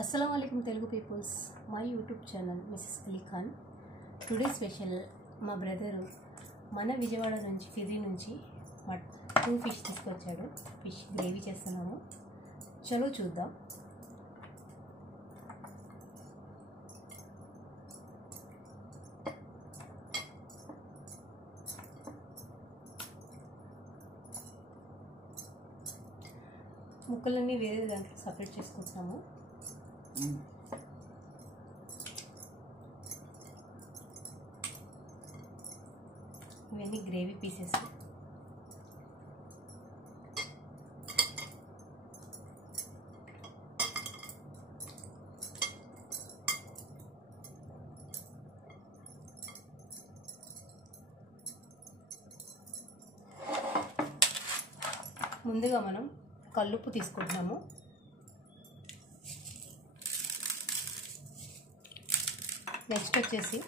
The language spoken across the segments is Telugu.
Assalamualaikum Telugu peoples, my YouTube channel Mrs. Ali Khan. Today special మా బ్రదర్ మన విజయవాడ నుంచి ఫిజీ నుంచి 2 ఫిష్ తీసుకొచ్చాడు. ఫిష్ గ్రేవీ చేస్తున్నాము. చలో చూద్దాం. ముక్కలన్నీ వేరే దాంట్లో సపరేట్ చేసుకుంటున్నాము. ఇవన్నీ గ్రేవీ పీసెస్. ముందుగా మనం కల్లుప్పు తీసుకుంటున్నాము. నెక్స్ట్ వచ్చేసి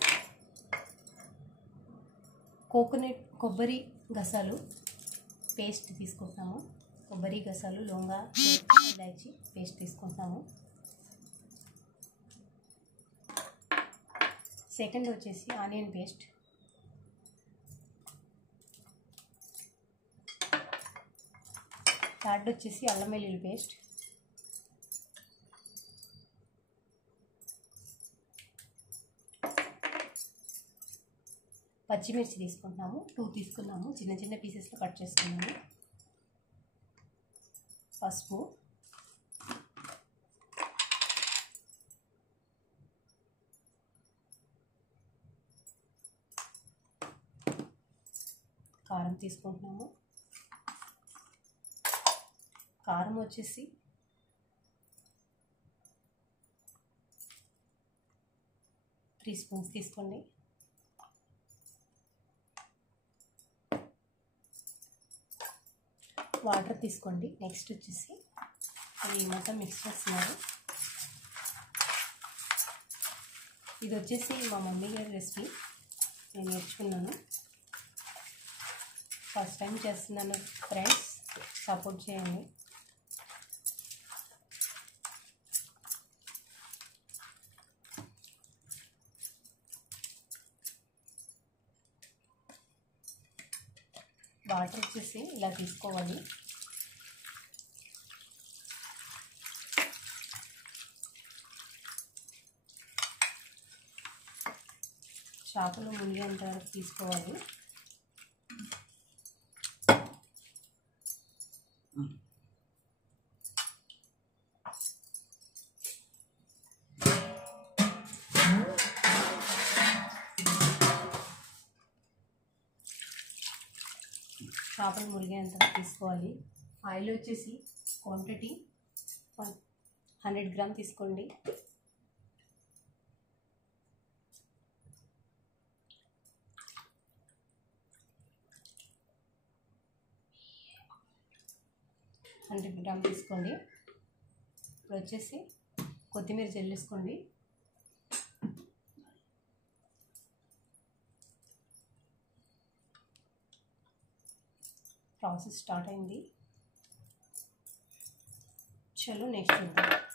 కొబ్బరి గసాలు పేస్ట్ తీసుకుంటున్నాము. కొబ్బరి గసాలు, లవంగా, ఇలాచి పేస్ట్ తీసుకుంటున్నాము. సెకండ్ వచ్చేసి ఆనియన్ పేస్ట్. థర్డ్ వచ్చేసి అల్లం వెల్లుల్లి పేస్ట్. పచ్చిమిర్చి తీసుకుంటున్నాము. 2 తీసుకున్నాము. చిన్న చిన్న పీసెస్లో కట్ చేసుకున్నాము. పసుపు, కారం తీసుకుంటున్నాము. కారం వచ్చేసి 3 స్పూన్స్ తీసుకోండి. వాటర్ తీసుకోండి. నెక్స్ట్ వచ్చేసి అవి మొత్తం మిక్స్ చేస్తున్నారు. ఇది వచ్చేసి మా మమ్మీ గారి రెసిపీ, నేను నేర్చుకున్నాను. ఫస్ట్ టైం చేస్తున్నాను ఫ్రెండ్స్, సపోర్ట్ చేయండి. వాటర్ వచ్చేసి ఇలా తీసుకోవాలి. చేపలు మునిగేంత వరకు తీసుకోవాలి. చేపలు మునిగేంత తీసుకోవాలి. ఆయిల్ వచ్చేసి క్వాంటిటీ 100 గ్రామ్ తీసుకోండి. తీసుకోండి. ఇప్పుడు వచ్చేసి కొత్తిమీర జల్లేసుకోండి. ప్రాసెస్ స్టార్ట్ అయింది. చలో నెక్స్ట్ చూద్దాం.